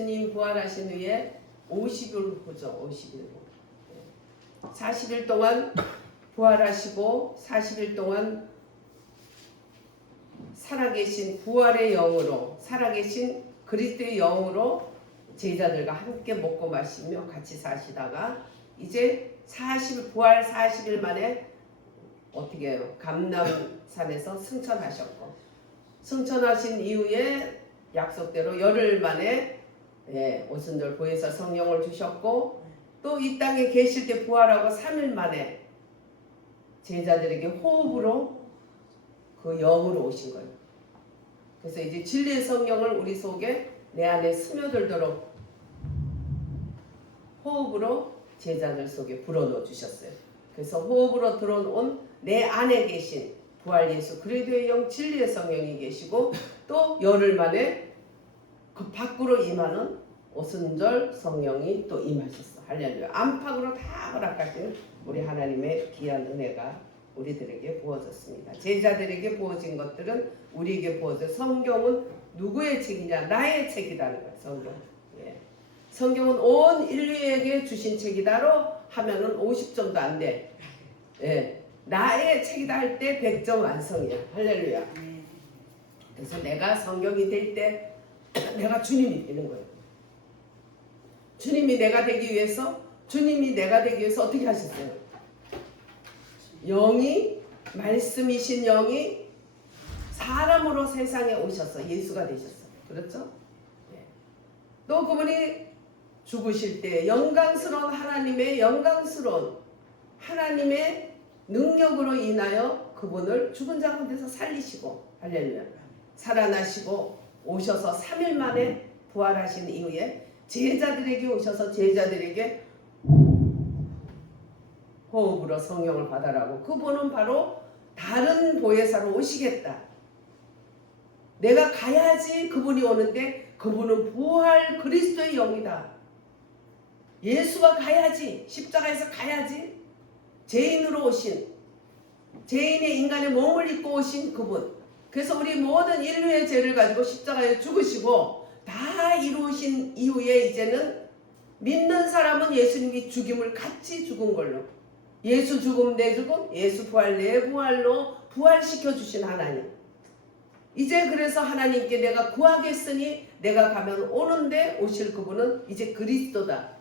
예수님 부활하신 후에 50일 후죠. 50일 후. 40일 동안 부활하시고 40일 동안 살아계신 부활의 영으로 살아계신 그리스도의 영으로 제자들과 함께 먹고 마시며 같이 사시다가 이제 부활 40일 만에 어떻게 해요? 감람산에서 승천하셨고 승천하신 이후에 약속대로 열흘 만에 오순절 보혜사 성령을 주셨고 또 이 땅에 계실 때 부활하고 3일 만에 제자들에게 호흡으로 그 영으로 오신 거예요. 그래서 이제 진리의 성령을 우리 속에 내 안에 스며들도록 호흡으로 제자들 속에 불어넣어 주셨어요. 그래서 호흡으로 들어온 내 안에 계신 부활 예수 그리스도의 영 진리의 성령이 계시고 또 열흘 만에 그 밖으로 임하는 오순절 성령이 또 임하셨어. 할렐루야. 안팎으로 다 허락하신 우리 하나님의 귀한 은혜가 우리들에게 부어졌습니다. 제자들에게 부어진 것들은 우리에게 부어져. 성경은 누구의 책이냐? 나의 책이라는 거예요. 성경. 성경은 온 인류에게 주신 책이다로 하면은 50점도 안 돼. 나의 책이다 할 때 100점 완성이야. 할렐루야. 그래서 내가 성경이 될 때 내가 주님이 되는 거예요. 주님이 내가 되기 위해서 어떻게 하셨어요? 영이 말씀이신 영이 사람으로 세상에 오셔서 예수가 되셨어요. 그렇죠? 또 그분이 죽으실 때 영광스러운 하나님의 능력으로 인하여 그분을 죽은 자 가운데서 살리시고 할렐루야 살아나시고 오셔서 3일 만에 부활하신 이후에 제자들에게 오셔서 제자들에게 호흡으로 성령을 받아라고. 그분은 바로 다른 보혜사로 오시겠다. 내가 가야지 그분이 오는데 그분은 부활 그리스도의 영이다. 예수가 가야지, 십자가에서 가야지. 죄인으로 오신, 죄인의 인간의 몸을 입고 오신 그분. 그래서 우리 모든 인류의 죄를 가지고 십자가에 죽으시고 다 이루신 이후에 이제는 믿는 사람은 예수님이 죽임을 같이 죽은 걸로, 예수 죽음 내 죽음, 예수 부활 내 부활로 부활시켜 주신 하나님. 이제 그래서 하나님께 내가 구하겠으니 내가 가면 오는데 오실 그분은 이제 그리스도다.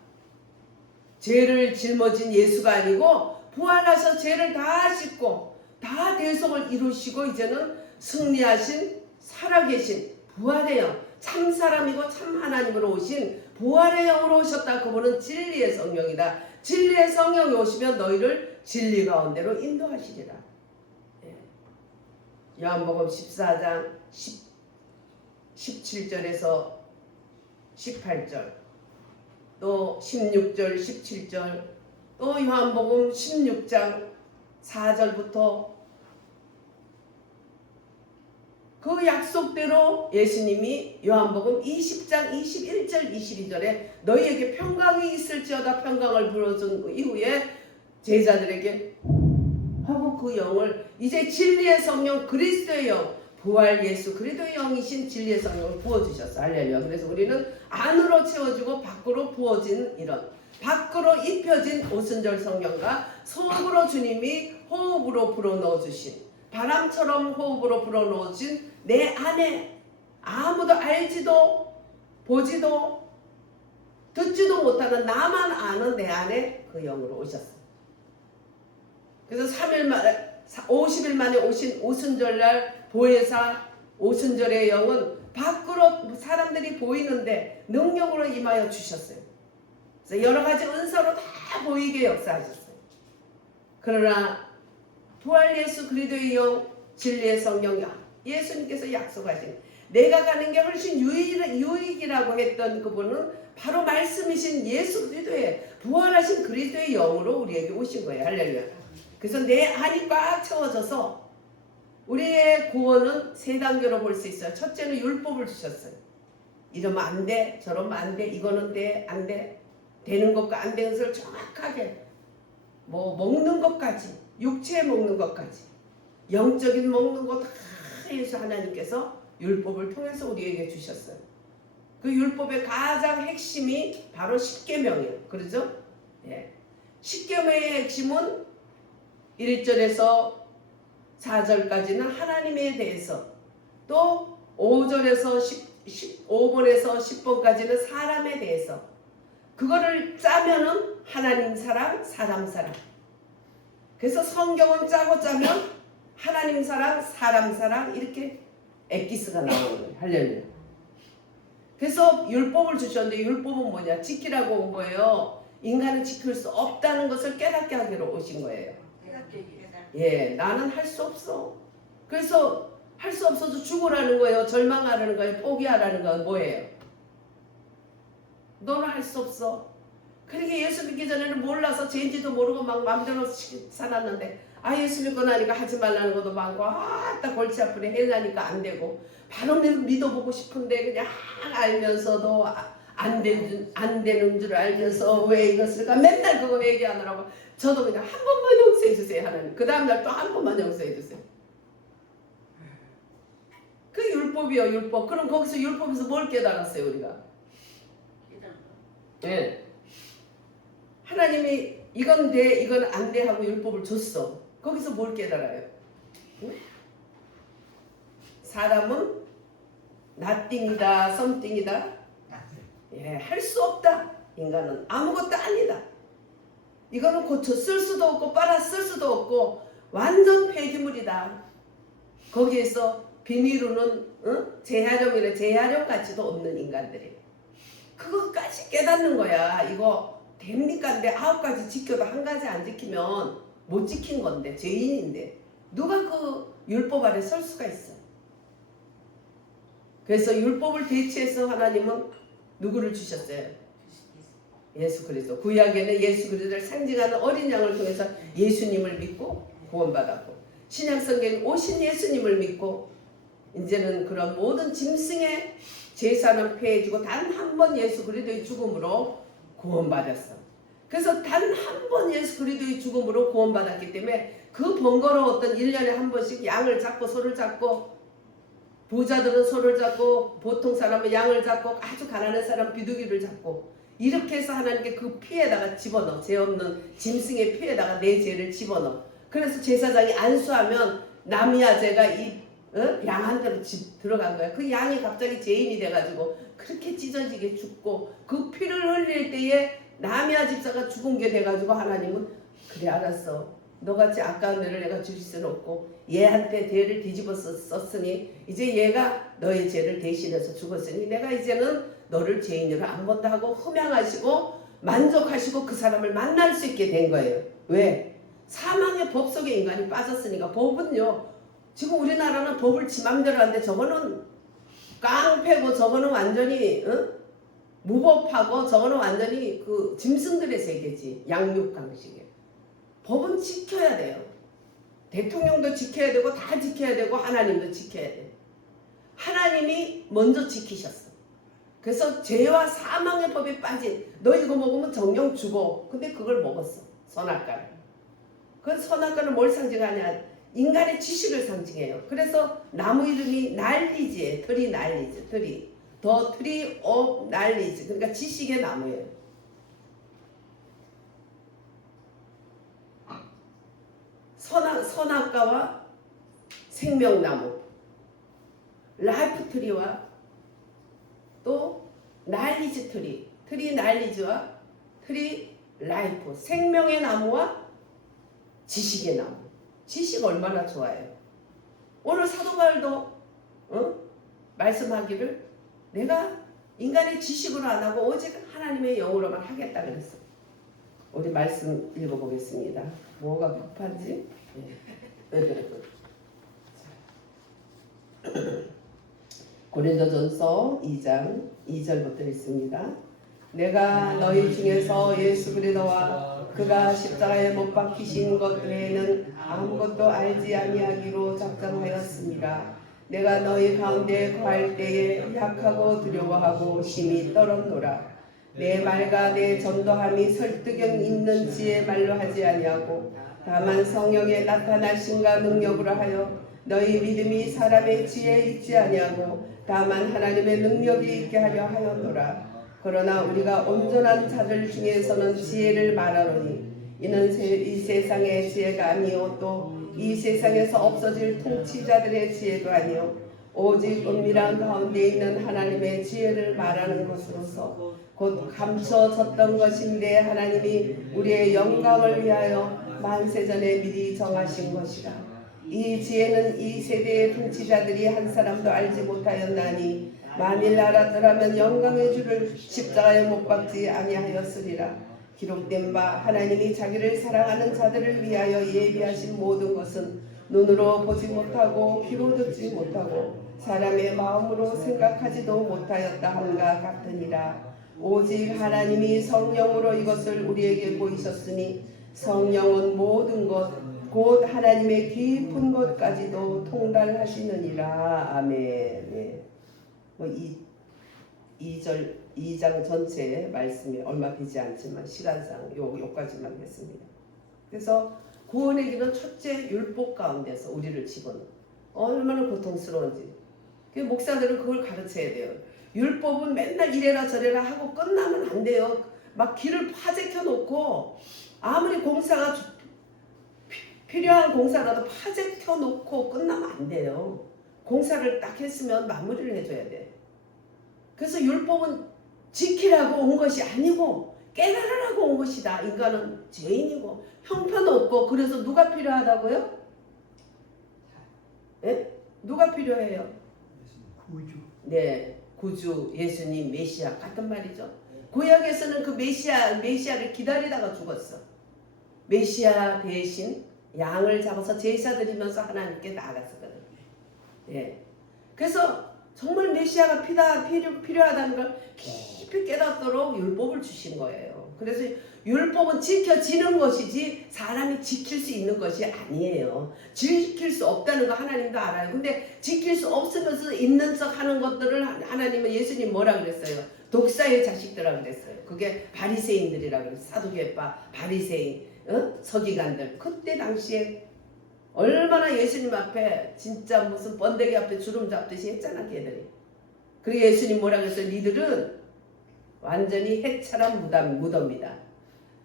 죄를 짊어진 예수가 아니고 부활하셔 죄를 다 씻고 다 대속을 이루시고 이제는 승리하신 살아계신 부활의 영, 참 사람이고 참 하나님으로 오신 부활의 영으로 오셨다. 그분은 진리의 성령이다. 진리의 성령이 오시면 너희를 진리 가운데로 인도하시리라. 요한복음 14장 17절에서 18절 또 16절 17절 또 요한복음 16장 4절부터 그 약속대로 예수님이 요한복음 20장 21절 22절에 너희에게 평강이 있을지어다 평강을 불어준 이후에 제자들에게 하고 그 영을 이제 진리의 성령 그리스도의 영 부활 예수 그리스도의 영이신 진리의 성령을 부어주셨어. 할렐루야. 그래서 우리는 안으로 채워지고 밖으로 부어진 이런 밖으로 입혀진 오순절 성령과 속으로 주님이 호흡으로 불어넣어주신 바람처럼 호흡으로 불어넣어진 내 안에 아무도 알지도 보지도 듣지도 못하는 나만 아는 내 안에 그 영으로 오셨어. 그래서 50일 만에 오신 오순절날 보혜사 오순절의 영은 밖으로 사람들이 보이는데 능력으로 임하여 주셨어요. 그래서 여러 가지 은사로 다 보이게 역사하셨어요. 그러나 부활 예수 그리스도의 영 진리의 성령 예수님께서 약속하신 내가 가는 게 훨씬 유익이라고 했던 그분은 바로 말씀이신 예수 그리스도의 부활하신 그리스도의 영으로 우리에게 오신 거예요. 할렐루야. 그래서 내 안이 꽉 채워져서 우리의 구원은 세 단계로 볼 수 있어요. 첫째는 율법을 주셨어요. 이러면 안 돼, 저러면 안 돼, 이거는 돼, 안 돼. 되는 것과 안 되는 것을 정확하게 먹는 것까지, 육체 먹는 것까지, 영적인 먹는 것 다 예수 하나님께서 율법을 통해서 우리에게 주셨어요. 그 율법의 가장 핵심이 바로 십계명이에요. 그러죠? 예. 십계명의 핵심은 1절에서 4절까지는 하나님에 대해서, 또 5절에서 15번에서 10번까지는 사람에 대해서, 그거를 짜면은 하나님 사랑, 사람 사랑. 그래서 성경은 짜고 짜면 하나님 사랑, 사람 사랑 이렇게 엑기스가 나오는 거예요. 할렐루야. 그래서 율법을 주셨는데 율법은 뭐냐? 지키라고 온 거예요. 인간은 지킬 수 없다는 것을 깨닫게 하기로 오신 거예요. 예, 나는 할 수 없어. 그래서 할 수 없어서 죽으라는 거예요. 절망하라는 거예요. 포기하라는 건 뭐예요? 너는 할 수 없어. 그러게 예수 믿기 전에는 몰라서 죄인지도 모르고 막 마음대로 살았는데, 예수 믿고 나니까 하지 말라는 것도 많고, 딱 골치 아프네, 해나니까 안 되고, 바로 믿어보고 싶은데 그냥 알면서도 안 되는 줄 알면서 왜 이것을까 맨날 그거 얘기하느라고. 저도 그냥 한 번만 용서해 주세요 하나님. 그 다음날 또 한 번만 용서해 주세요. 그 율법이요, 율법. 그럼 거기서 율법에서 뭘 깨달았어요 우리가? 예. 하나님이 이건 돼, 이건 안 돼 하고 율법을 줬어. 거기서 뭘 깨달아요? 응? 사람은 nothing이다, something이다. 예, 할 수 없다. 인간은 아무것도 아니다. 이거는 고쳐 쓸 수도 없고 빨아 쓸 수도 없고 완전 폐기물이다. 거기에서 비밀로는 재활용이래, 재활용 가치도 없는 인간들이. 그것까지 깨닫는 거야. 이거 됩니까? 근데 9가지 지켜도 1가지 안 지키면 못 지킨 건데, 죄인인데 누가 그 율법 아래 설 수가 있어? 그래서 율법을 대체해서 하나님은 누구를 주셨어요? 예수 그리스도. 구약에는 예수 그리스도를 상징하는 어린 양을 통해서 예수님을 믿고 구원받았고, 신약성경에 오신 예수님을 믿고 이제는 그런 모든 짐승의 제사는 폐해주고 단 한 번 예수 그리스도의 죽음으로 구원받았어. 그래서 단 한 번 예수 그리스도의 죽음으로 구원받았기 때문에 그 번거로웠던 1년에 한 번씩 양을 잡고 소를 잡고, 부자들은 소를 잡고 보통 사람은 양을 잡고 아주 가난한 사람은 비둘기를 잡고, 이렇게 해서 하나님께 그 피에다가 집어넣어. 죄 없는 짐승의 피에다가 내 죄를 집어넣어. 그래서 제사장이 안수하면 남이야제가 이 양한테로 들어간 거야. 그 양이 갑자기 죄인이 돼가지고 그렇게 찢어지게 죽고, 그 피를 흘릴 때에 남이야 집사가 죽은 게 돼가지고 하나님은 그래 알았어, 너같이 아까운 애를 내가 주실 수는 없고 얘한테 죄를 뒤집어 썼으니 이제 얘가 너의 죄를 대신해서 죽었으니 내가 이제는 너를 죄인으로 안 본다 하고 흠양하시고 만족하시고 그 사람을 만날 수 있게 된 거예요. 왜? 사망의 법 속에 인간이 빠졌으니까. 법은요, 지금 우리나라는 법을 지 맘대로 하는데 저거는 깡패고 저거는 완전히 무법하고 저거는 완전히 그 짐승들의 세계지. 양육강식에. 법은 지켜야 돼요. 대통령도 지켜야 되고 다 지켜야 되고 하나님도 지켜야 돼. 하나님이 먼저 지키셨어. 그래서 죄와 사망의 법에 빠진, 너 이거 먹으면 정령 죽어. 근데 그걸 먹었어. 선악과를. 그 선악과는 뭘 상징하냐? 인간의 지식을 상징해요. 그래서 나무 이름이 날리지예요. 트리 날리지. 트리. 더 트리 업 날리지. 그러니까 지식의 나무예요. 선악과와 생명나무, 라이프 트리와 또 날리지 트리, 트리 날리지와 트리 라이프, 생명의 나무와 지식의 나무. 지식 얼마나 좋아요. 오늘 사도 바울도 말씀하기를 내가 인간의 지식으로 안 하고 오직 하나님의 영으로만 하겠다 그랬어. 우리 말씀 읽어보겠습니다. 뭐가 급한지. 고린도전서 2장 2절부터 읽습니다. 내가 너희 중에서 예수 그리스도와 그가 십자가에 못 박히신 것 외에는 아무것도 알지 아니하기로 작정하였습니다. 내가 너희 가운데 거할 때에 약하고 두려워하고 심히 떨었노라. 내 말과 내 전도함이 설득력 있는 지혜 말로 하지 아니하고 다만 성령의 나타나심과 능력으로 하여 너희 믿음이 사람의 지혜에 있지 아니하고 다만 하나님의 능력이 있게 하려 하였노라. 그러나 우리가 온전한 자들 중에서는 지혜를 말하노니 이는 이 세상의 지혜가 아니요 또 이 세상에서 없어질 통치자들의 지혜도 아니요 오직 은밀한 가운데 있는 하나님의 지혜를 말하는 것으로서 곧 감춰졌던 것인데 하나님이 우리의 영광을 위하여 만세전에 미리 정하신 것이라. 이 지혜는 이 세대의 통치자들이 한 사람도 알지 못하였나니 만일 알았더라면 영광의 주를 십자가에 못 박지 아니하였으리라. 기록된 바 하나님이 자기를 사랑하는 자들을 위하여 예비하신 모든 것은 눈으로 보지 못하고 귀로 듣지 못하고 사람의 마음으로 생각하지도 못하였다 함과 같으니라. 오직 하나님이 성령으로 이것을 우리에게 보이셨으니 성령은 모든 것 곧 하나님의 깊은 것까지도 통달하시느니라. 아멘. 네. 2장 전체의 말씀이 얼마 되지 않지만 시간상 요까지만 했습니다. 그래서 구원의 길은 첫째 율법 가운데서 우리를 집어넣어. 얼마나 고통스러운지. 목사들은 그걸 가르쳐야 돼요. 율법은 맨날 이래라 저래라 하고 끝나면 안 돼요. 막 길을 파재켜 놓고 아무리 공사가 필요한 공사라도 파재켜 놓고 끝나면 안 돼요. 공사를 딱 했으면 마무리를 해줘야 돼. 그래서 율법은 지키라고 온 것이 아니고 깨달으라고 온 것이다. 인간은 죄인이고 형편없고. 그래서 누가 필요하다고요? 네? 누가 필요해요? 구주. 네, 구주 예수님 메시아 같은 말이죠. 구약에서는 그 메시아를 기다리다가 죽었어. 메시아 대신 양을 잡아서 제사 드리면서 하나님께 나아갔었거든. 예. 그래서 정말 메시아가 필요하다는 걸 깊이 깨닫도록 율법을 주신 거예요. 그래서 율법은 지켜지는 것이지 사람이 지킬 수 있는 것이 아니에요. 지킬 수 없다는 거 하나님도 알아요. 근데 지킬 수 없으면서 있는 척 하는 것들을 하나님은 예수님 뭐라 그랬어요? 독사의 자식들이라고 그랬어요. 그게 바리새인들이라고 그랬어요. 사두개파, 바리새인, 서기관들. 그때 당시에 얼마나 예수님 앞에 진짜 무슨 번데기 앞에 주름 잡듯이 했잖아 걔들이. 그리고 예수님 뭐라 그랬어요? 니들은 완전히 해찰한 무덤이다.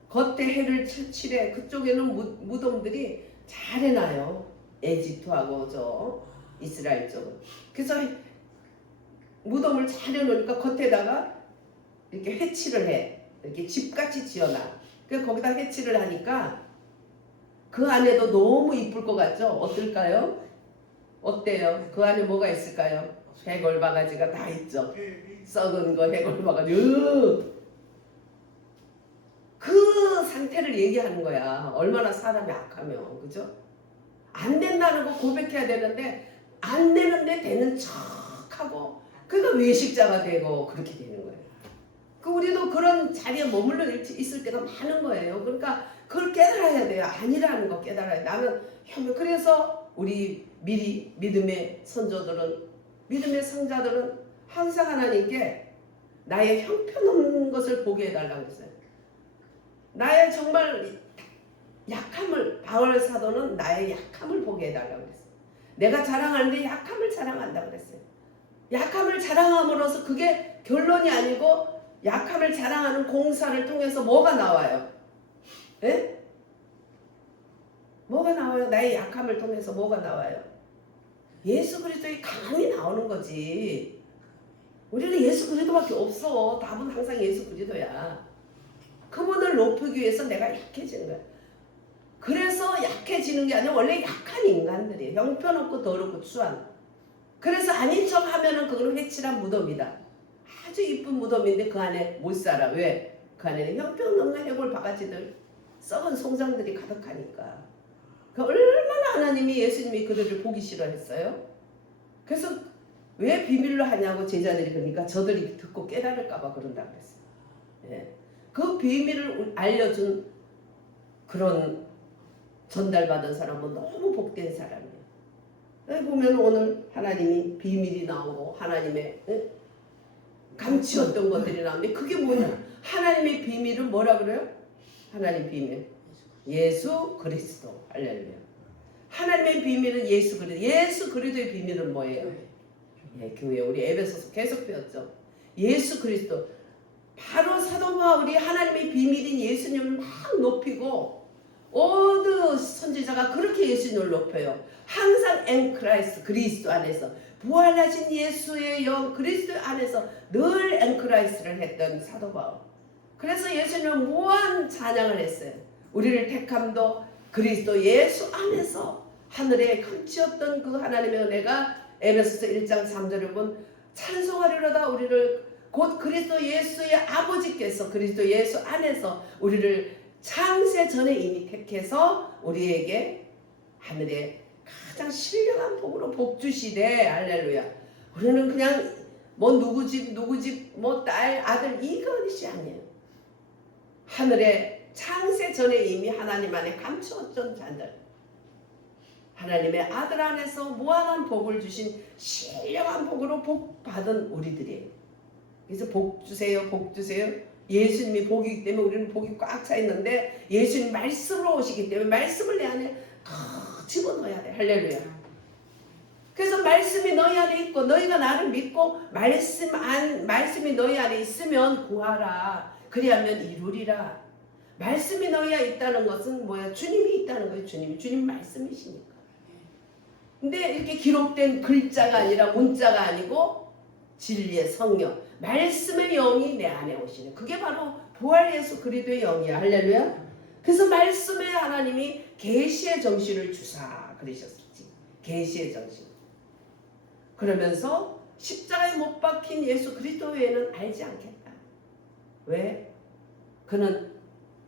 겉에 해를 칠해. 그쪽에는 무덤들이 잘 해놔요. 에집트하고 저 이스라엘 쪽은. 그래서 무덤을 잘 해놓으니까 겉에다가 이렇게 해칠을 해. 이렇게 집같이 지어놔. 그래서 거기다 해칠을 하니까 그 안에도 너무 이쁠 것 같죠? 어떨까요? 어때요? 그 안에 뭐가 있을까요? 해골바가지가 다 있죠. 썩은 거 해골바가지. 그 상태를 얘기하는 거야. 얼마나 사람이 악하면. 그죠? 안 된다는 거 고백해야 되는데 안 되는데 되는 척하고 그러니까 외식자가 되고 그렇게 되는 거예요. 우리도 그런 자리에 머물러 있을 때가 많은 거예요. 그러니까 그걸 깨달아야 돼요. 아니라는 거 깨달아야 돼요. 나는 그래서 우리 미리 믿음의 선조들은, 믿음의 성자들은 항상 하나님께 나의 형편없는 것을 보게 해달라고 했어요. 나의 정말 약함을, 바울 사도는 나의 약함을 보게 해달라고 그랬어요. 내가 자랑하는데 약함을 자랑한다고 그랬어요. 약함을 자랑함으로써 그게 결론이 아니고 약함을 자랑하는 공사를 통해서 뭐가 나와요? 예? 뭐가 나와요? 나의 약함을 통해서 뭐가 나와요? 예수 그리스도의 강함이 나오는 거지. 우리는 예수 그리스도밖에 없어. 답은 항상 예수 그리스도야. 그분을 높이기 위해서 내가 약해지는 거야. 그래서 약해지는 게 아니라 원래 약한 인간들이에요. 형편없고 더럽고 추한. 그래서 아닌 척 하면은 그거는 회칠한 무덤이다. 아주 이쁜 무덤인데 그 안에 못 살아. 왜? 그 안에는 형편없는 해골 바가지들, 썩은 송장들이 가득하니까. 얼마나 하나님이, 예수님이 그들을 보기 싫어했어요? 그래서 왜 비밀로 하냐고 제자들이 그러니까 저들이 듣고 깨달을까 봐 그런다고 그랬어요. 예. 그 비밀을 알려준 그런 전달받은 사람은 너무 복된 사람이에요. 여기 보면 오늘 하나님이 비밀이 나오고 하나님의 감추었던 것들이 나오는데 그게 뭐냐? 하나님의 비밀은 뭐라 그래요? 하나님 비밀 예수 그리스도. 할렐루야. 하나님의 비밀은 예수 그리스도. 예수 그리스도의 비밀은 뭐예요? 예, 교회 우리 에베소서 계속 배웠죠. 예수 그리스도 바로 사도 바울이 하나님의 비밀인 예수님을 막 높이고 어느 선지자가 그렇게 예수님을 높여요. 항상 앵크라이스트 그리스도 안에서 부활하신 예수의 영 그리스도 안에서 늘 앵크라이스트를 했던 사도 바울. 그래서 예수님은 무한 찬양을 했어요. 우리를 택함도 그리스도 예수 안에서 하늘에 감추었던 그 하나님의 은혜가 에베소서 1장 3절에 보면 찬송하리로다 우리를 곧 그리스도 예수의 아버지께서 그리스도 예수 안에서 우리를 창세 전에 이미 택해서 우리에게 하늘에 가장 신령한 복으로 복 주시되 할렐루야. 우리는 그냥 뭐 누구 집 뭐 딸 아들 이것이 아니에요. 하늘에 창세 전에 이미 하나님 안에 감추었던 자들 하나님의 아들 안에서 무한한 복을 주신 신령한 복으로 복 받은 우리들이에요. 그래서 복 주세요 복 주세요. 예수님이 복이기 때문에 우리는 복이 꽉 차 있는데 예수님 말씀으로 오시기 때문에 말씀을 내 안에 집어넣어야 돼. 할렐루야. 그래서 말씀이 너희 안에 있고 너희가 나를 믿고 말씀이 너희 안에 있으면 구하라. 그리하면 이루리라. 말씀이 너희 안에 있다는 것은 뭐야? 주님이 있다는 거예요. 주님 말씀이시니까. 근데 이렇게 기록된 글자가 아니라 문자가 아니고 진리의 성령 말씀의 영이 내 안에 오시는 그게 바로 부활 예수 그리스도의 영이야. 할렐루야. 그래서 말씀에 하나님이 계시의 정신을 주사 그러셨지. 계시의 정신. 그러면서 십자가에 못 박힌 예수 그리스도 외에는 알지 않겠다. 왜? 그는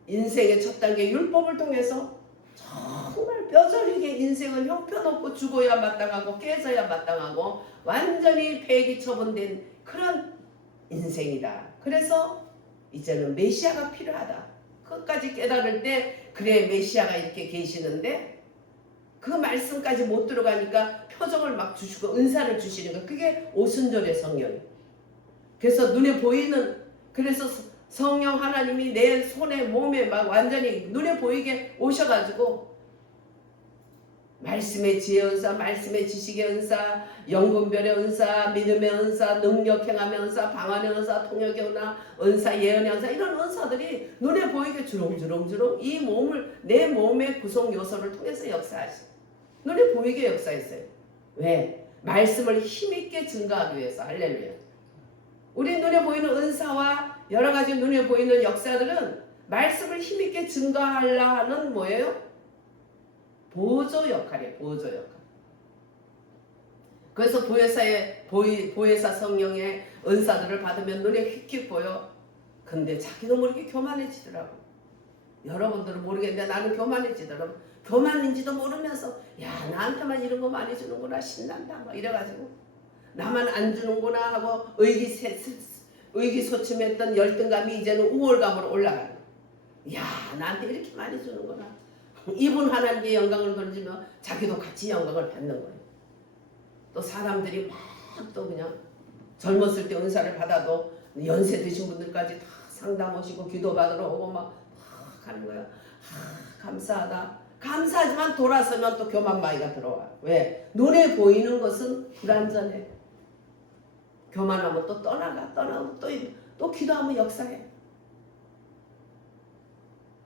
인생의 첫 단계 율법을 통해서 정말 뼈저리게 인생을 형편없고 죽어야 마땅하고 깨져야 마땅하고 완전히 폐기 처분된 그런 인생이다. 그래서 이제는 메시아가 필요하다. 그것까지 깨달을 때 그래 메시아가 이렇게 계시는데 그 말씀까지 못 들어가니까 표정을 막 주시고 은사를 주시는 거 그게 오순절의 성령. 그래서 눈에 보이는 그래서 성령 하나님이 내 손에 몸에 막 완전히 눈에 보이게 오셔가지고 말씀의 지혜 은사, 말씀의 지식의 은사, 영분별의 은사, 믿음의 은사, 능력 행함의 은사, 방언의 은사, 통역의 은사, 예언의 은사 이런 은사들이 눈에 보이게 주렁주렁 이 몸을 내 몸의 구성 요소를 통해서 역사하시. 눈에 보이게 역사했어요. 왜? 말씀을 힘있게 증거하기 위해서. 할렐루야. 우리 눈에 보이는 은사와 여러 가지 눈에 보이는 역사들은 말씀을 힘있게 증거하려 하는 뭐예요? 보조 역할이에요. 보조 역할. 그래서 보혜사 성령의 은사들을 받으면 눈에 휙휙 보여. 근데 자기도 모르게 교만해지더라고. 여러분들은 모르겠는데 나는 교만해지더라고. 교만인지도 모르면서 야 나한테만 이런 거 많이 주는구나 신난다 막 이래가지고 나만 안 주는구나 하고 의기소침했던 열등감이 이제는 우월감으로 올라가는 거야. 야 나한테 이렇게 많이 주는구나. 이분 하나님의 영광을 돌리면 자기도 같이 영광을 받는 거예요. 또 사람들이 막 또 그냥 젊었을 때 은사를 받아도 연세 드신 분들까지 다 상담 오시고 기도 받으러 오고 막 하는 거야. 감사하다. 감사하지만 돌아서면 또 교만마귀가 들어와. 왜? 눈에 보이는 것은 불완전해. 교만하면 또 떠나고 또 기도하면 역사해.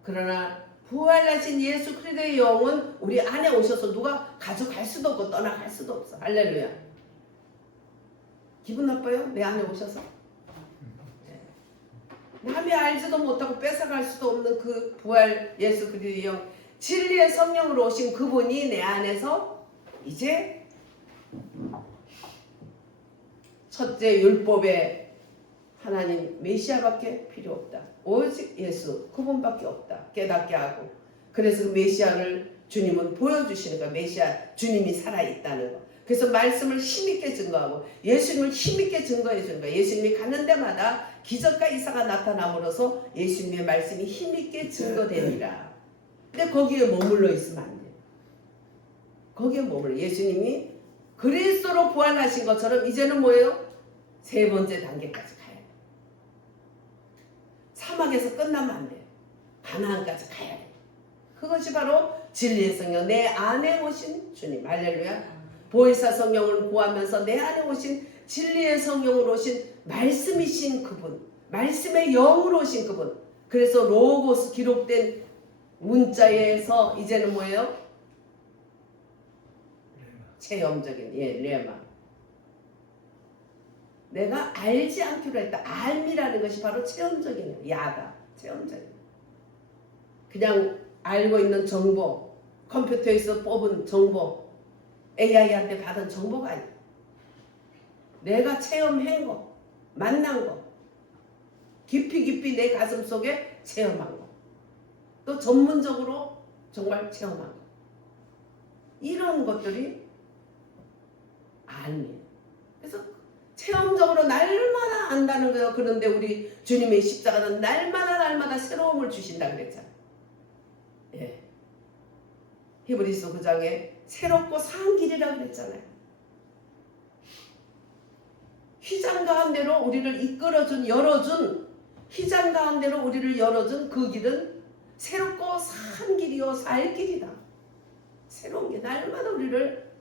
그러나 부활하신 예수 그리스도의 영은 우리 안에 오셔서 누가 가져갈 수도 없고 떠나갈 수도 없어. 할렐루야. 기분 나빠요? 내 안에 오셔서? 네. 남이 알지도 못하고 뺏어갈 수도 없는 그 부활 예수 그리스도의 영 진리의 성령으로 오신 그분이 내 안에서 이제 첫째 율법에 하나님 메시아밖에 필요 없다. 오직 예수 그분밖에 없다. 깨닫게 하고 그래서 그 메시아를 주님은 보여주시는 거야. 메시아 주님이 살아있다는 거. 그래서 말씀을 힘있게 증거하고 예수님을 힘있게 증거해 주는 거야. 예수님이 가는 데마다 기적과 이사가 나타남으로써 예수님의 말씀이 힘있게 증거되니라. 근데 거기에 머물러 있으면 안 돼. 거기에 머물러. 예수님이 그리스도로 부활하신 것처럼 이제는 뭐예요? 세 번째 단계까지 가야 돼. 사막에서 끝나면 안 돼. 가나안까지 가야 돼. 그것이 바로 진리의 성령 내 안에 오신 주님. 할렐루야. 보혜사 성령을 구하면서 내 안에 오신 진리의 성령으로 오신 말씀이신 그분, 말씀의 영으로 오신 그분. 그래서 로고스 기록된 문자에서 이제는 뭐예요? 체험적인 레마. 내가 알지 않기로 했다. 알미라는 것이 바로 체험적인 야다. 체험적인. 그냥 알고 있는 정보, 컴퓨터에서 뽑은 정보, AI한테 받은 정보가 아니야. 내가 체험한 거, 만난 거, 깊이 내 가슴 속에 체험한 거, 또 전문적으로 정말 체험한 거. 이런 것들이 알미예요. 그래서 체험적으로 날마다 안다는 거예요. 그런데 우리 주님의 십자가는 날마다 새로움을 주신다 그랬잖아요. 예. 히브리서 9장에 새롭고 산 길이라고 그랬잖아요. 휘장 가운데로 우리를 이끌어준, 열어준, 휘장 가운데로 우리를 열어준 그 길은 새롭고 산 길이요 살 길이다. 새로운 게 날마다 우리를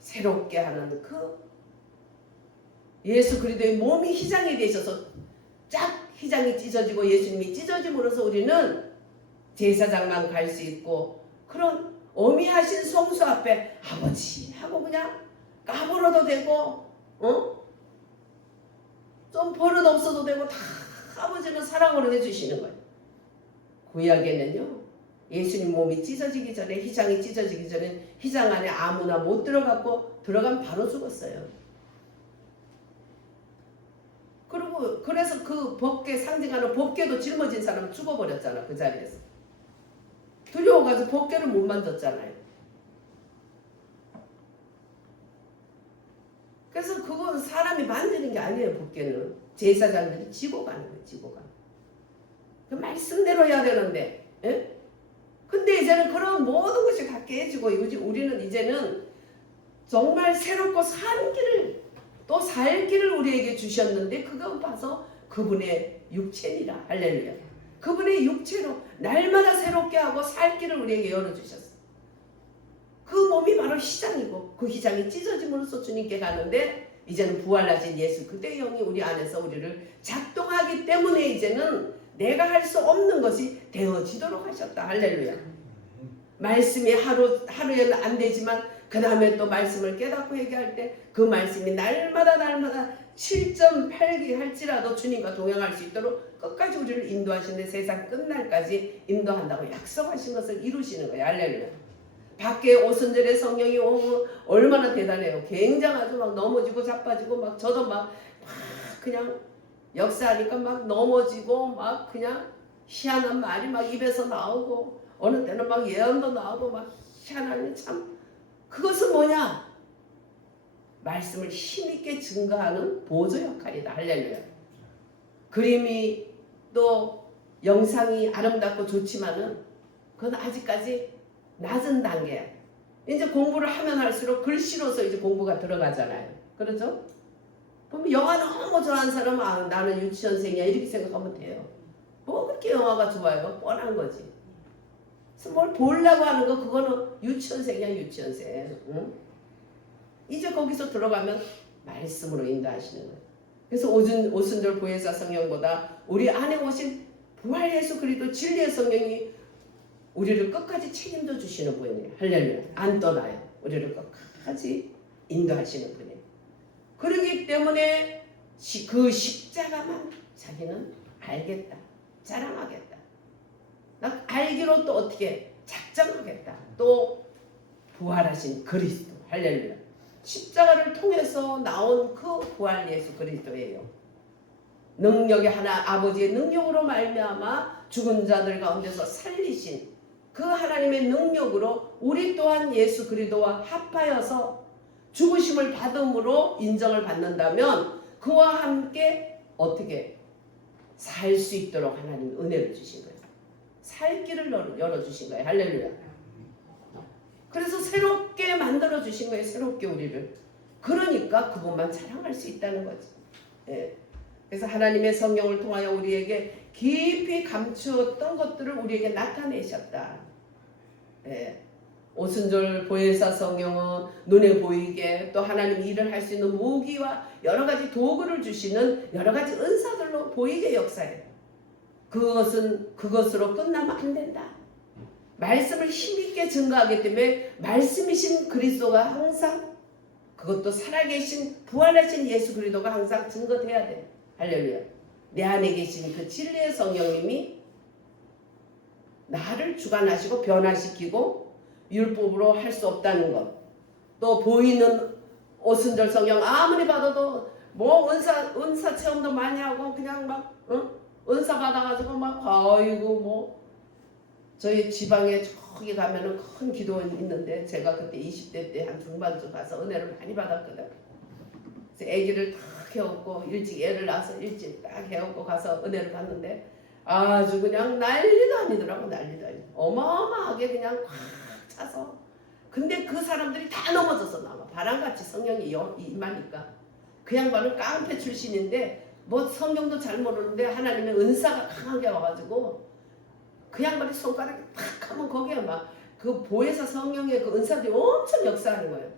새롭게 하는 그 예수 그리스도의 몸이 휘장이 되셔서 쫙 휘장이 찢어지고 예수님이 찢어짐으로써 우리는 제사장만 갈 수 있고 그런 어미하신 성수 앞에 아버지 하고 그냥 까불어도 되고 좀 버릇 없어도 되고 다 아버지는 사랑으로 해주시는 거예요. 구약에는요 예수님 몸이 찢어지기 전에 휘장이 찢어지기 전에 휘장 안에 아무나 못 들어갔고 들어가면 바로 죽었어요. 그리고 그래서 그 법궤 상징하는 법궤도 짊어진 사람 죽어버렸잖아. 그 자리에서 두려워가지고 법궤를 못 만졌잖아요. 그래서 그건 사람이 만드는 게 아니에요. 법궤는 제사장들이 지고 가는 거예요. 지고 가는 그 말씀대로 해야 되는데 예? 근데 이제는 그런 모든 것이 다 깨지고 우리는 이제는 정말 새롭고 산 길을 또 살 길을 우리에게 주셨는데 그거 봐서 그분의 육체니라. 할렐루야. 그분의 육체로 날마다 새롭게 하고 살 길을 우리에게 열어주셨어. 그 몸이 바로 휘장이고 그 휘장이 찢어짐으로써 주님께 가는데 이제는 부활하신 예수 그대의 영이 우리 안에서 우리를 작동하기 때문에 이제는 내가 할 수 없는 것이 되어지도록 하셨다. 할렐루야. 말씀이 하루에는 안 되지만 그 다음에 또 말씀을 깨닫고 얘기할 때 그 말씀이 날마다 7.8기 할지라도 주님과 동행할 수 있도록 끝까지 우리를 인도하시는데 세상 끝날까지 인도한다고 약속하신 것을 이루시는 거예요. 할렐루야. 밖에 오순절에 성령이 오면 얼마나 대단해요. 굉장하죠. 막 넘어지고 자빠지고 막 저도 막 그냥 역사하니까 막 넘어지고 막 그냥 희한한 말이 막 입에서 나오고 어느 때는 막 예언도 나오고 막 희한하니 참 그것은 뭐냐? 말씀을 힘있게 증거하는 보조 역할이다. 할렐루야. 그림이 또 영상이 아름답고 좋지만은 그건 아직까지 낮은 단계야. 이제 공부를 하면 할수록 글씨로서 이제 공부가 들어가잖아요. 그렇죠? 보면 영화 너무 좋아하는 사람은 나는 유치원생이야 이렇게 생각하면 돼요. 뭐 그렇게 영화가 좋아요? 뻔한 거지. 그래서 뭘 보려고 하는 거 그거는 유치원생이야 유치원생. 응? 이제 거기서 들어가면 말씀으로 인도하시는 거예요. 그래서 오순절 보혜사 성령보다 우리 안에 오신 부활 예수 그리스도 진리의 성령이 우리를 끝까지 책임져 주시는 분이에요. 할렐루야. 안 떠나요. 우리를 끝까지 인도하시는 분이에요. 그렇기 때문에 그 십자가만 자기는 알겠다. 자랑하겠다. 나 알기로 또 어떻게 작정하겠다. 또 부활하신 그리스도. 할렐루야. 십자가를 통해서 나온 그 부활 예수 그리스도예요. 능력의 하나 아버지의 능력으로 말미암아 죽은 자들 가운데서 살리신 그 하나님의 능력으로 우리 또한 예수 그리스도와 합하여서 죽으심을 받음으로 인정을 받는다면 그와 함께 어떻게 살 수 있도록 하나님이 은혜를 주신 거예요. 살 길을 열어주신 거예요. 할렐루야. 그래서 새롭게 만들어 주신 거예요. 새롭게 우리를. 그러니까 그것만 자랑할 수 있다는 거지. 예. 그래서 하나님의 성령을 통하여 우리에게 깊이 감추었던 것들을 우리에게 나타내셨다. 예. 오순절 보혜사 성령은 눈에 보이게 또 하나님 일을 할 수 있는 무기와 여러 가지 도구를 주시는 여러 가지 은사들로 보이게 역사해요. 그것은 그것으로 끝나면 안 된다. 말씀을 힘있게 증거하기 때문에 말씀이신 그리스도가 항상 그것도 살아계신 부활하신 예수 그리스도가 항상 증거돼야 돼. 할렐루야. 내 안에 계신 그 진리의 성령님이 나를 주관하시고 변화시키고 율법으로 할 수 없다는 것. 또 보이는 오순절 성령 아무리 받아도 뭐 은사 체험도 많이 하고 그냥 막 은사 받아가지고 막 아이고 뭐 저희 지방에 저기 가면은 큰 기도원 있는데 제가 그때 20대 때 한 중반쯤 가서 은혜를 많이 받았거든. 그래서 아기를 딱 해갖고 일찍 애를 낳아서 일찍 딱 해갖고 가서 은혜를 받는데 아주 그냥 난리도 아니더라고. 난리도 아니. 어마어마하게 그냥 꽉 차서. 근데 그 사람들이 다 넘어져서 나와. 바람같이 성령이 임하니까. 그 양반은 깡패 출신인데 뭐 성경도 잘 모르는데 하나님의 은사가 강하게 와가지고 그 양반이 손가락이 탁 하면 거기에 막 그 보혜사 성령의 그 은사들이 엄청 역사하는 거예요.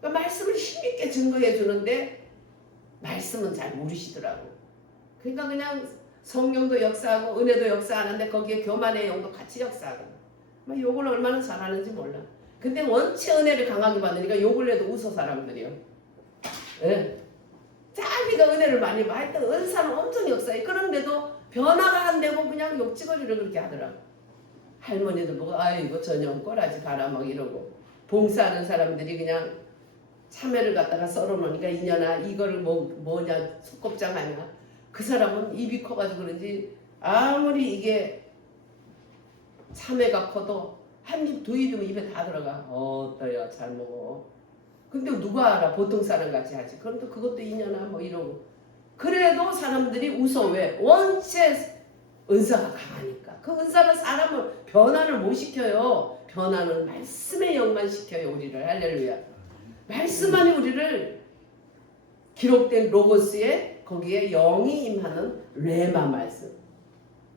그러니까 말씀을 힘있게 증거해 주는데 말씀은 잘 모르시더라고. 그러니까 그냥 성령도 역사하고 은혜도 역사하는데 거기에 교만의 영도 같이 역사하고 막 욕을 얼마나 잘하는지 몰라. 근데 원체 은혜를 강하게 받으니까 욕을 해도 웃어 사람들이요. 예. 자기가 은혜를 많이 받았던 은사는 엄청 역사해. 그런데도 변화가 안 되고 그냥 욕지거리를 그렇게 하더라고. 할머니도 보고 아이고 저녁 꼬라지 봐라 막 이러고 봉사하는 사람들이 그냥 참외를 갖다가 썰어놓으니까 이년아 이거를 뭐냐 소곱장 하냐. 그 사람은 입이 커가지고 그런지 아무리 이게 참외가 커도 한 입 두 입이면 입에 다 들어가. 어떠여 잘 먹어. 근데 누가 알아. 보통 사람 같이 하지. 그럼 또 그것도 이년아 뭐 이러고. 그래도 사람들이 웃어. 왜? 원체 은사가 강하니까. 그 은사는 사람을 변화를 못 시켜요. 변화는 말씀의 영만 시켜요. 우리를. 할렐루야. 말씀만이 우리를 기록된 로고스에 거기에 영이 임하는 레마 말씀.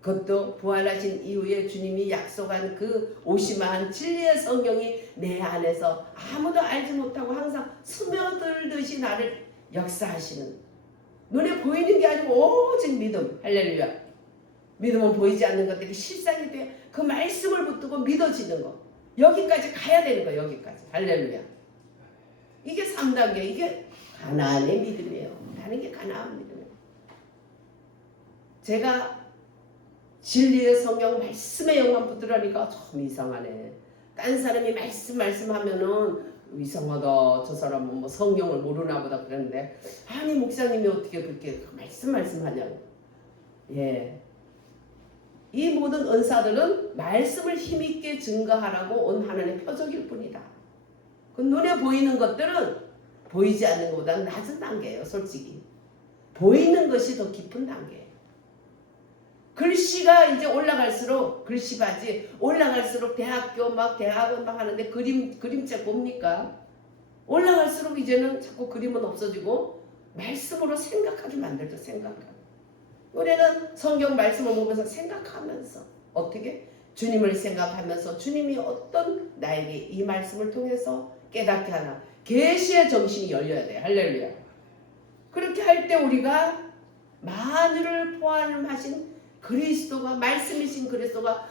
그것도 부활하신 이후에 주님이 약속한 그 오심한 진리의 성령이 내 안에서 아무도 알지 못하고 항상 스며들듯이 나를 역사하시는 눈에 보이는 게 아니고 오직 믿음. 할렐루야. 믿음은 보이지 않는 것들이 실상이 돼. 그 말씀을 붙들고 믿어지는 거. 여기까지 가야 되는 거. 여기까지. 할렐루야. 이게 3단계. 이게 가나안의 믿음이에요. 가는 게 가나안 믿음이에요. 제가 진리의 성령 말씀의 영만 붙들으니까 참 이상하네. 딴 사람이 말씀하면은 이상하다. 저 사람은 뭐 성경을 모르나 보다 그랬는데 아니 목사님이 어떻게 그렇게 말씀하냐고. 예. 이 모든 은사들은 말씀을 힘있게 증거하라고 온 하나님의 표적일 뿐이다. 그 눈에 보이는 것들은 보이지 않는 것보다 낮은 단계예요. 솔직히. 보이는 것이 더 깊은 단계예요. 글씨가 이제 올라갈수록 글씨바지 올라갈수록 대학교 막 대학원 막 하는데 그림책 뭡니까? 올라갈수록 이제는 자꾸 그림은 없어지고 말씀으로 생각하게 만들죠. 생각하게. 우리는 성경 말씀을 보면서 생각하면서 어떻게? 주님을 생각하면서 주님이 어떤 나에게 이 말씀을 통해서 깨닫게 하나. 계시의 정신이 열려야 돼. 할렐루야. 그렇게 할 때 우리가 만유를 포함하신 그리스도가 말씀이신 그리스도가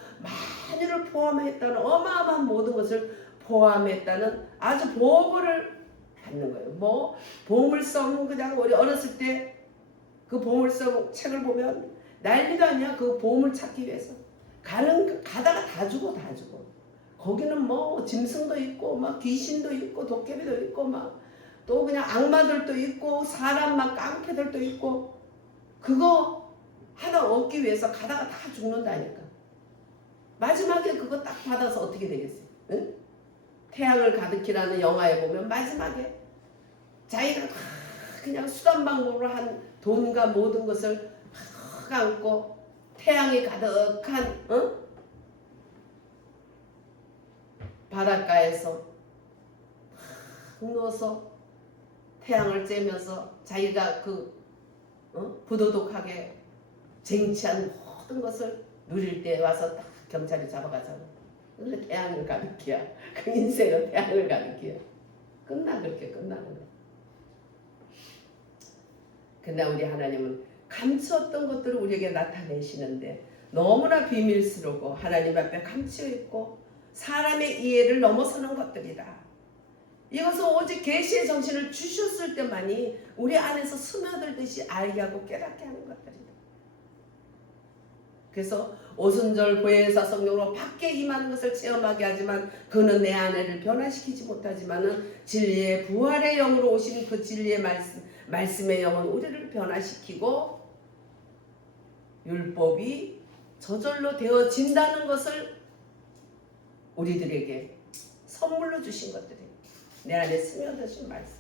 만유를 포함했다는 어마어마한 모든 것을 포함했다는 아주 보고를 받는 거예요. 뭐 보물섬 그냥 우리 어렸을 때 그 보물섬 책을 보면 난리도 아니야. 그 보물 찾기 위해서 가다가 다 죽어. 거기는 뭐 짐승도 있고 막 귀신도 있고 도깨비도 있고 막 또 그냥 악마들도 있고 사람 막 깡패들도 있고 그거 하나 얻기 위해서 가다가 다 죽는다니까. 마지막에 그거 딱 받아서 어떻게 되겠어요? 응? 태양을 가득히라는 영화에 보면 마지막에 자기가 다 그냥 수단방법으로 한 돈과 모든 것을 팍 안고 태양이 가득한 바닷가에서 탁 누워서 태양을 쬐면서 자기가 부도덕하게 쟁취한 모든 것을 누릴 때 와서 딱 경찰이 잡아가잖아. 그래 태양을 가리키야. 그 인생은 태양을 가리키야. 그렇게 끝나는 거야. 근데 우리 하나님은 감추었던 것들을 우리에게 나타내시는데 너무나 비밀스럽고 하나님 앞에 감추어 있고 사람의 이해를 넘어서는 것들이다. 이것은 오직 계시의 정신을 주셨을 때만이 우리 안에서 스며들듯이 알게 하고 깨닫게 하는 것들이다. 그래서 오순절 보혜사 성령으로 밖에 임하는 것을 체험하게 하지만 그는 내 안에를 변화시키지 못하지만은 진리의 부활의 영으로 오신 그 진리의 말씀의 영은 우리를 변화시키고 율법이 저절로 되어진다는 것을 우리들에게 선물로 주신 것들이 내 안에 스며드신 말씀.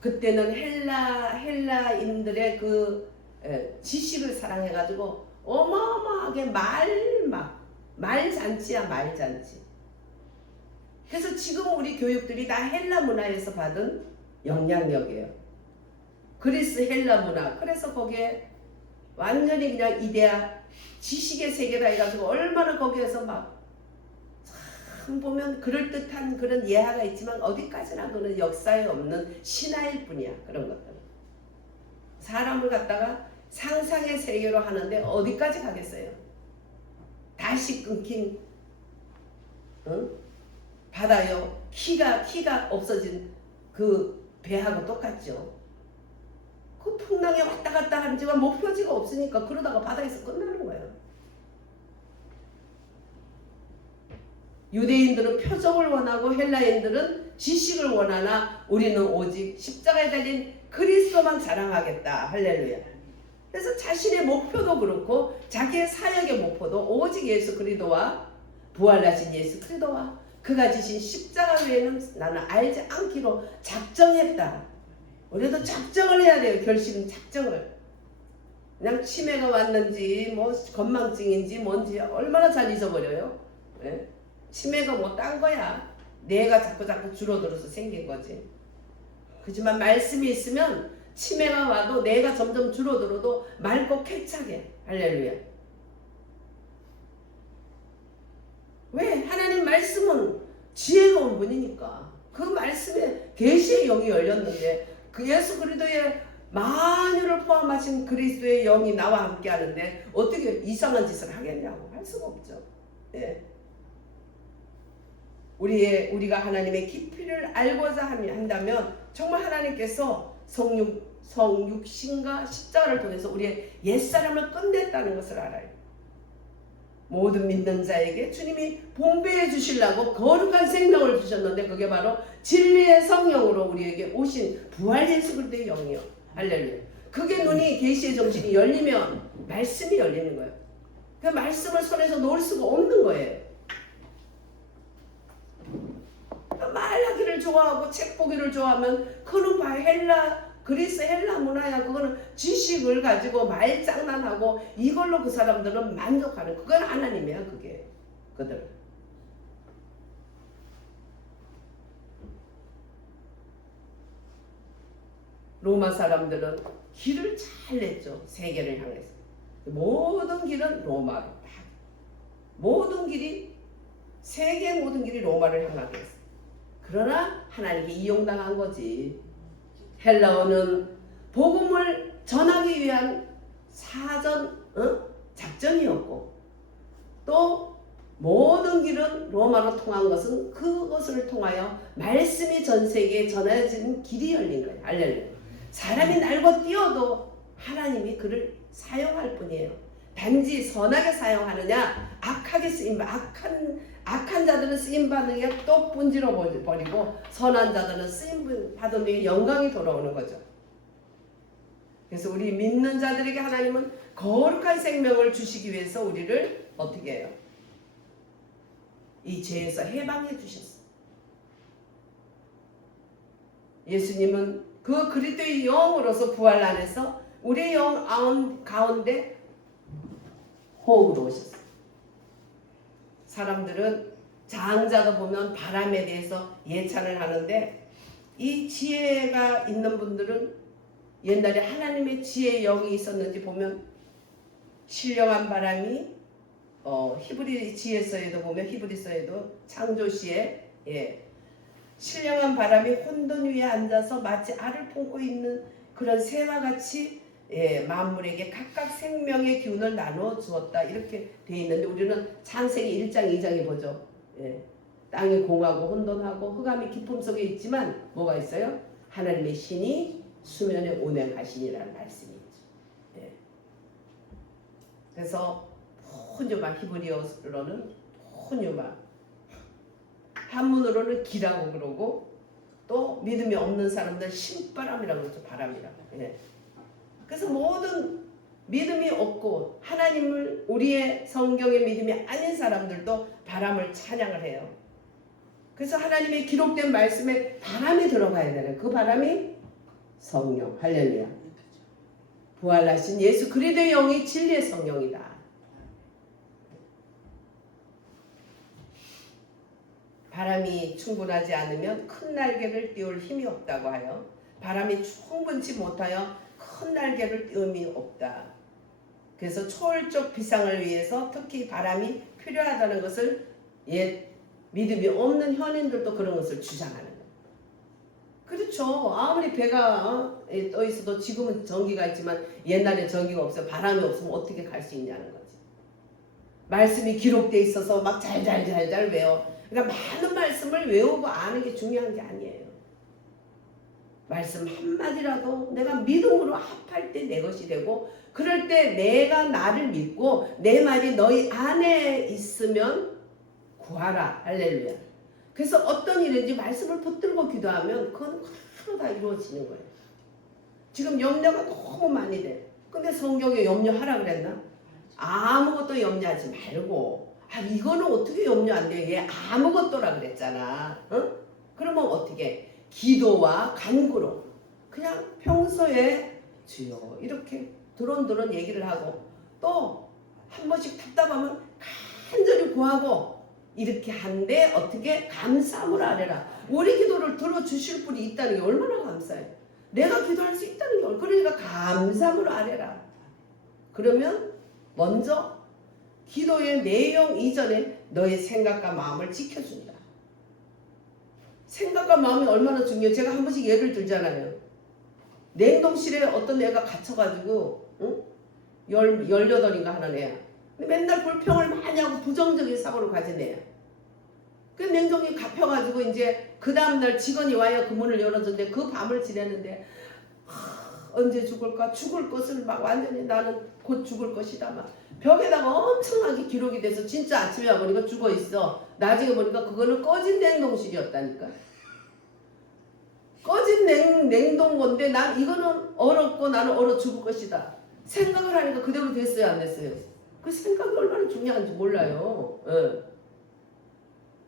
그때는 헬라인들의 그 지식을 사랑해가지고 어마어마하게 말잔치야 말잔치. 그래서 지금 우리 교육들이 다 헬라 문화에서 받은 영향력이에요. 그리스 헬라 문화. 그래서 거기에 완전히 그냥 이데아 지식의 세계다 해가지고 얼마나 거기에서 막 참 보면 그럴듯한 그런 예화가 있지만 어디까지나 그는 역사에 없는 신화일 뿐이야. 그런 것들은 사람을 갖다가 상상의 세계로 하는데 어디까지 가겠어요? 다시 끊긴 바다요 키가 없어진 그 배하고 똑같죠. 그 풍랑에 왔다 갔다 하지만 목표지가 없으니까 그러다가 바다에서 끝나는 거예요. 유대인들은 표적을 원하고 헬라인들은 지식을 원하나 우리는 오직 십자가에 달린 그리스도만 자랑하겠다. 할렐루야. 그래서 자신의 목표도 그렇고 자기의 사역의 목표도 오직 예수 그리스도와 부활하신 예수 그리스도와 그가 지신 십자가 외에는 나는 알지 않기로 작정했다. 우리도 작정을 해야 돼요. 결심 작정을. 그냥 치매가 왔는지 뭐 건망증인지 뭔지 얼마나 잘 잊어버려요. 네? 치매가 뭐 딴 거야. 뇌가 자꾸 줄어들어서 생긴 거지. 그렇지만 말씀이 있으면 치매가 와도 뇌가 점점 줄어들어도 맑고 쾌차게. 할렐루야. 왜? 하나님 말씀은 지혜로운 분이니까. 그 말씀에 계시의 영이 열렸는데 그 예수 그리스도의 만유를 포함하신 그리스도의 영이 나와 함께 하는데 어떻게 이상한 짓을 하겠냐고 할 수가 없죠. 예. 우리가 하나님의 깊이를 알고자 한다면 정말 하나님께서 성육신과 십자가를 통해서 우리의 옛사람을 끝냈다는 것을 알아요. 모든 믿는 자에게 주님이 봉배해 주시려고 거룩한 생명을 주셨는데 그게 바로 진리의 성령으로 우리에게 오신 부활 예수 그리스도의 영이요. 할렐루야. 그게 눈이 계시의 정신이 열리면 말씀이 열리는 거예요. 그 말씀을 손에서 놓을 수가 없는 거예요. 말하기를 좋아하고 책 보기를 좋아하면 그는 그리스 헬라 문화야. 그거는 지식을 가지고 말장난하고 이걸로 그 사람들은 만족하는 그건 하나님이야. 그게 그들. 로마 사람들은 길을 잘 냈죠. 세계를 향해서. 모든 길은 로마로 모든 길이 세계 모든 길이 로마를 향하게 했어. 그러나 하나님께 이용당한 거지. 헬라어는 복음을 전하기 위한 사전 작전이었고 또 모든 길은 로마로 통한 것은 그것을 통하여 말씀이 전 세계에 전해지는 길이 열린 거예요. 할렐루야. 사람이 날고 뛰어도 하나님이 그를 사용할 뿐이에요. 단지 선하게 사용하느냐 악하게 쓰임 악한 자들은 쓰임 받는 게 또 분지러 버리고 선한 자들은 쓰임 받은 게 영광이 돌아오는 거죠. 그래서 우리 믿는 자들에게 하나님은 거룩한 생명을 주시기 위해서 우리를 어떻게 해요? 이 죄에서 해방해 주셨어요. 예수님은 그 그리스도의 영으로서 부활 안에서 우리의 영 가운데 호흡으로 오셨어요. 사람들은 장자도 보면 바람에 대해서 예찬을 하는데 이 지혜가 있는 분들은 옛날에 하나님의 지혜의 영이 있었는지 보면 신령한 바람이 히브리지에서에도 보면 히브리서에도 창조시에 신령한 바람이 혼돈 위에 앉아서 마치 알을 품고 있는 그런 새와 같이 만물에게 각각 생명의 기운을 나누어 주었다 이렇게 돼 있는데 우리는 창세기 1장 2장에 보죠. 땅이 공하고 혼돈하고 흑암이 깊음 속에 있지만 뭐가 있어요? 하나님의 신이 수면에 운행하시니라는 말씀이 있죠. 그래서 푸뉴바 히브리어로는 푸뉴바 한문으로는 기라고 그러고 또 믿음이 없는 사람들은 신바람이라고 그러죠. 바람이라고. 그래서 모든 믿음이 없고 하나님을 우리의 성경의 믿음이 아닌 사람들도 바람을 찬양을 해요. 그래서 하나님의 기록된 말씀에 바람이 들어가야 되는 그 바람이 성령. 할렐루야. 부활하신 예수 그리스도의 영이 진리의 성령이다. 바람이 충분하지 않으면 큰 날개를 띄울 힘이 없다고 하여 바람이 충분치 못하여 큰 날개를 띄움이 없다. 그래서 초월적 비상을 위해서 특히 바람이 필요하다는 것을 믿음이 없는 현인들도 그런 것을 주장하는 거예요. 그렇죠. 아무리 배가 떠 있어도 지금은 전기가 있지만 옛날에 전기가 없어요. 바람이 없으면 어떻게 갈 수 있냐는 거지. 말씀이 기록되어 있어서 막 잘 외워. 그러니까 많은 말씀을 외우고 아는 게 중요한 게 아니에요. 말씀 한마디라도 내가 믿음으로 합할 때 내 것이 되고 그럴 때 내가 나를 믿고 내 말이 너희 안에 있으면 구하라. 할렐루야. 그래서 어떤 일인지 말씀을 붙들고 기도하면 그건 하루 다 이루어지는 거예요. 지금 염려가 너무 많이 돼. 근데 성경에 염려하라 그랬나? 아무것도 염려하지 말고 이거는 어떻게 염려 안 돼? 얘 아무것도라 그랬잖아. 응? 그러면 어떻게? 기도와 간구로 그냥 평소에 주여 이렇게 드론드론 얘기를 하고 또 한 번씩 답답하면 간절히 구하고 이렇게 한데 어떻게 감사함을 아뢰라. 우리 기도를 들어주실 분이 있다는 게 얼마나 감사해요. 내가 기도할 수 있다는 게 그러니까 감사함을 아뢰라. 그러면 먼저 기도의 내용 이전에 너의 생각과 마음을 지켜준다. 생각과 마음이 얼마나 중요해요. 제가 한 번씩 예를 들잖아요. 냉동실에 어떤 애가 갇혀가지고 18인가 하는 애야. 근데 맨날 불평을 많이 하고 부정적인 사고를 가진 애야. 그 냉동이 갚혀가지고 이제 그 다음날 직원이 와요. 그 문을 열어줬는데 그 밤을 지내는데 언제 죽을까? 죽을 것을 막 완전히 나는 곧 죽을 것이다. 막 벽에다가 엄청나게 기록이 돼서 진짜 아침에 와보니까 죽어있어. 나중에 보니까 그거는 꺼진 냉동실이었다니까. 꺼진 냉동고인데 난 이거는 얼었고 나는 얼어 죽을 것이다. 생각을 하니까 그대로 됐어요, 안 됐어요? 그 생각이 얼마나 중요한지 몰라요.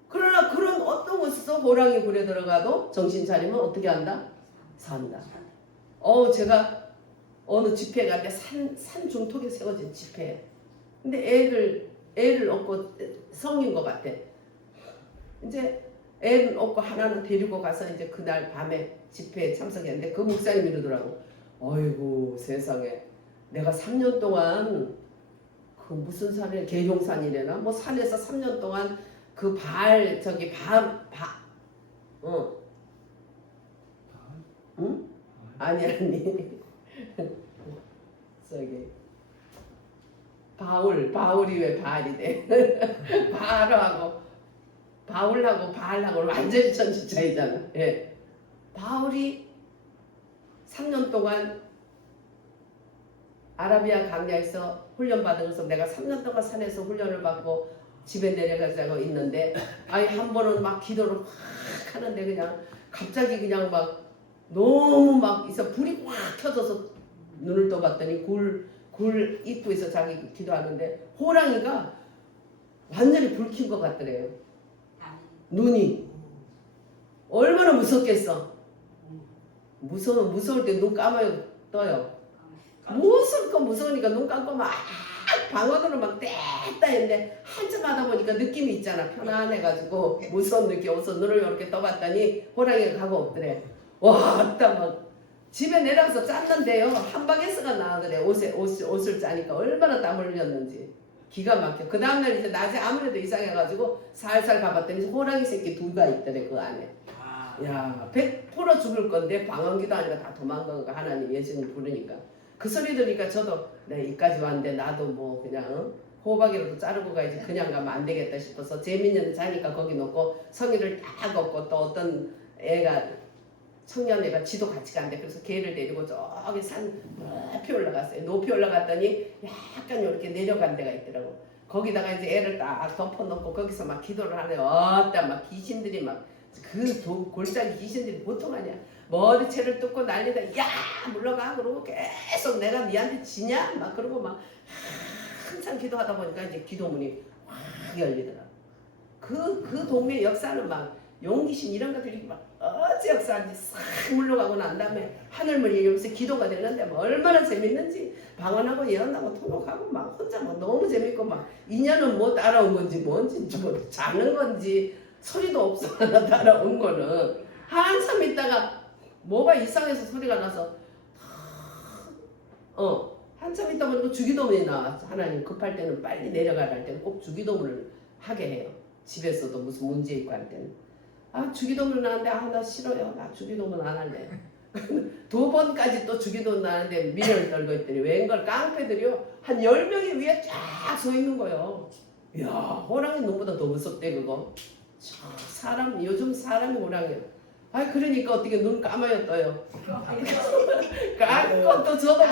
그러나 그런 어떤 곳에서 호랑이 굴에 들어가도 정신 차리면 어떻게 한다? 산다. 제가 어느 집회 갈 때 산 중턱에 세워진 집회. 근데 애를 얻고 성인 것 같아. 이제 애를 얻고 하나는 데리고 가서 이제 그날 밤에 집회에 참석했는데 그 목사님이 이러더라고. 어이구 세상에 내가 3년 동안 그 무슨 산에 계룡산이래나 뭐 산에서 3년 동안 그 응? 아니 저기 바울이 왜 바알이 돼? 바울하고 완전히 천지 차이잖아. 바울이 3년 동안 아라비아 강야에서 훈련받으면서 내가 3년 동안 산에서 훈련을 받고 집에 내려가자고 있는데 한 번은 막 기도를 확 하는데 그냥 갑자기 그냥 막 너무 막 있어 불이 확 켜져서 눈을 떠봤더니 굴 입구에서 자기 기도하는데 호랑이가 완전히 불 킨 것 같더래요. 눈이 얼마나 무섭겠어. 무서울 때 눈 감아요 떠요. 무서우니까 눈 감고 막 방언으로 막 떼다 했는데 한참 하다 보니까 느낌이 있잖아. 편안해가지고 무서운 느낌 없어. 눈을 이렇게 떠봤더니 호랑이가 가고 없더래. 와, 딱 막 집에 내려가서 짰는데요. 한방에서가 나더래. 옷을 짜니까 얼마나 땀을 흘렸는지. 기가 막혀. 그 다음날 이제 낮에 아무래도 이상해가지고 살살 가봤더니 호랑이 새끼 2가 있더래 그 안에. 야, 100% 죽을 건데 방언기도 아니라 다 도망간 거 하나님 예수님 부르니까. 그 소리 들으니까 저도 내 이까지 왔는데 나도 뭐 그냥 호박이라도 자르고 가야지 그냥 가면 안 되겠다 싶어서 재민이는 자니까 거기 놓고 성의를 딱 얻고 또 어떤 애가 청년애가 지도 같이 간대. 그래서 걔를 데리고 저기 산 높이 올라갔어요. 높이 올라갔더니 약간 이렇게 내려간 데가 있더라고. 거기다가 이제 애를 딱 덮어놓고 거기서 막 기도를 하네요. 어따 막 귀신들이 막 그 골짜기 귀신들이 보통 아니야. 머리채를 뜯고 난리다. 야 물러가 그러고 계속 내가 니한테 지냐 막 그러고 막 한참 기도하다 보니까 이제 기도문이 확 열리더라. 그 동네 역사는 막 용귀신 이런 것들이 막 어째 역사인지 싹 물러가고 난 다음에 하늘문이 열리면서 기도가 되는데 뭐 얼마나 재밌는지 방언하고 예언하고 통역하고 막 혼자 막 너무 재밌고 막 인연은 뭐 따라온 건지 뭔지 뭐 자는 건지 소리도 없어 따라온 거는 한참 있다가 뭐가 이상해서 소리가 나서 한참 있다 보니까 주기도문이 나왔어. 하나님 급할 때는 빨리 내려가라 할 때는 꼭 주기도문을 하게 해요. 집에서도 무슨 문제 있고 할 때는 아 주기도문 나는데 아 나 싫어요. 나 주기도문 안 할래. 2번까지 또 주기도문 나는데 미련을 떨고 있더니 웬걸 깡패들이요 한 10명이 위에 쫙 서 있는 거예요. 이야 호랑이 놈보다 더 무섭대 그거. 사람 요즘 사람이 호랑이야. 아 그러니까 어떻게 눈 감아요 떠요. 감고 또 저도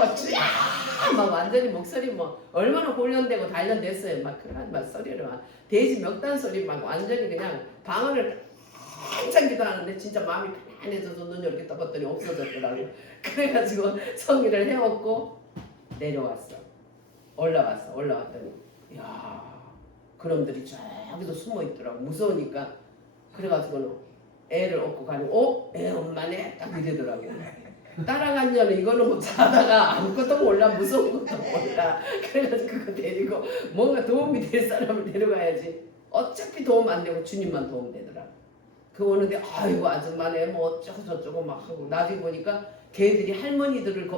막 완전히 목소리 뭐 얼마나 훈련되고 단련됐어요. 막 그런 막 소리를 막 돼지 멱단 소리 막 완전히 그냥 방언을 한참 기도하는데 진짜 마음이 편안해져서 눈 이렇게 떠봤더니 없어졌더라고. 그래가지고 성의를 해왔고 내려왔어. 올라왔더니 야 그놈들이 저기도 숨어 있더라고. 무서우니까. 그래가지고는 애를 업고 가니 애 엄마네 딱 이러더라고요. 따라간 년은 이거는 뭐 자다가 아무것도 몰라 무서운 것도 몰라. 그래가지고 그거 데리고 뭔가 도움이 될 사람을 데려가야지. 어차피 도움 안 되고 주님만 도움 되더라. 그 오는데 아이고 아줌마네 뭐 어쩌고 저쩌고 막 하고 나중에 보니까 걔들이 할머니들도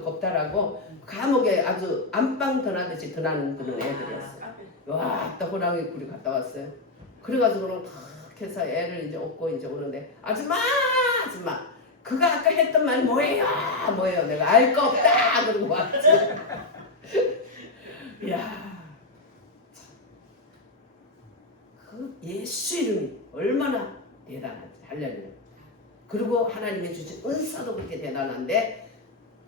겁탈하고 감옥에 아주 안방 드나듯이 드나는 그런 애들이었어요. 와, 또 호랑이 굴이 갔다 왔어요. 그래가지고는 탁 해서 애를 이제 업고 이제 오는데 아줌마 그가 아까 했던 말 뭐예요? 내가 알 거 없다 그러고 왔지. 이야 그 예수 이름이 얼마나 대단하지. 할렐루야. 그리고 하나님이 주신 은사도 그렇게 대단한데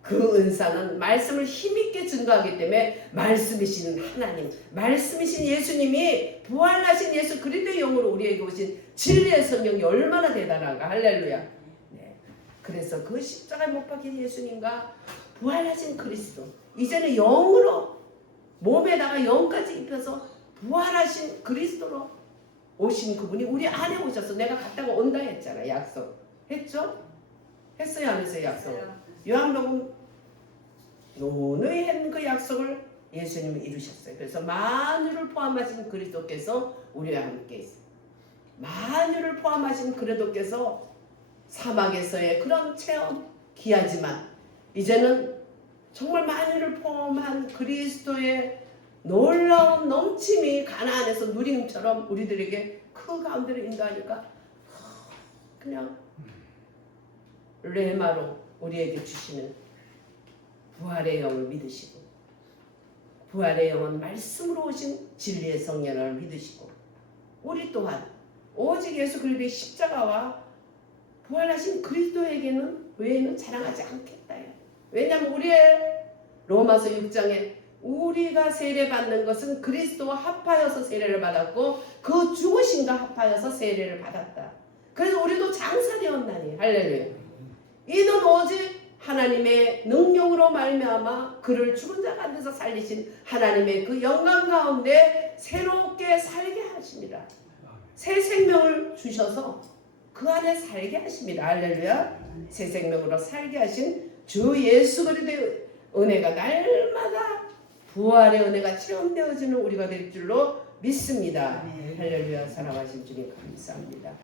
그 은사는 말씀을 힘있게 증거하기 때문에 말씀이신 하나님, 말씀이신 예수님이 부활하신 예수 그리스도의 영으로 우리에게 오신 진리의 성령이 얼마나 대단한가. 할렐루야. 네. 그래서 그 십자가에 못 박힌 예수님과 부활하신 그리스도 이제는 영으로 몸에다가 영까지 입혀서 부활하신 그리스도로 오신 그분이 우리 안에 오셔서 내가 갔다가 온다 했잖아. 약속 했죠? 했어요 안 했어요? 약속. 요한복음 노노히 한 그 약속을 예수님이 이루셨어요. 그래서 만유를 포함하신 그리스도께서 우리와 함께 있어요. 만유를 포함하신 그리스도께서 사막에서의 그런 체험 귀하지만 이제는 정말 만유를 포함한 그리스도의 놀라운 넘침이 가나안에서 누림처럼 우리들에게 그 가운데로 인도하니까 그냥 레마로 우리에게 주시는 부활의 영을 믿으시고 부활의 영은 말씀으로 오신 진리의 성령을 믿으시고 우리 또한 오직 예수 그리스도의 십자가와 부활하신 그리스도에게는 외에는 자랑하지 않겠다. 왜냐하면 우리의 로마서 6장에 우리가 세례받는 것은 그리스도와 합하여서 세례를 받았고 그 죽으심과 합하여서 세례를 받았다. 그래서 우리도 장사되었나니. 할렐루야. 이는 오직 하나님의 능력으로 말미암아 그를 죽은 자 가운데서 살리신 하나님의 그 영광 가운데 새롭게 살게 하십니다. 새 생명을 주셔서 그 안에 살게 하십니다. 할렐루야. 새 생명으로 살게 하신 주 예수 그리스도의 은혜가 날마다 부활의 은혜가 체험되어지는 우리가 될 줄로 믿습니다. 할렐루야. 사랑하신 주님 감사합니다.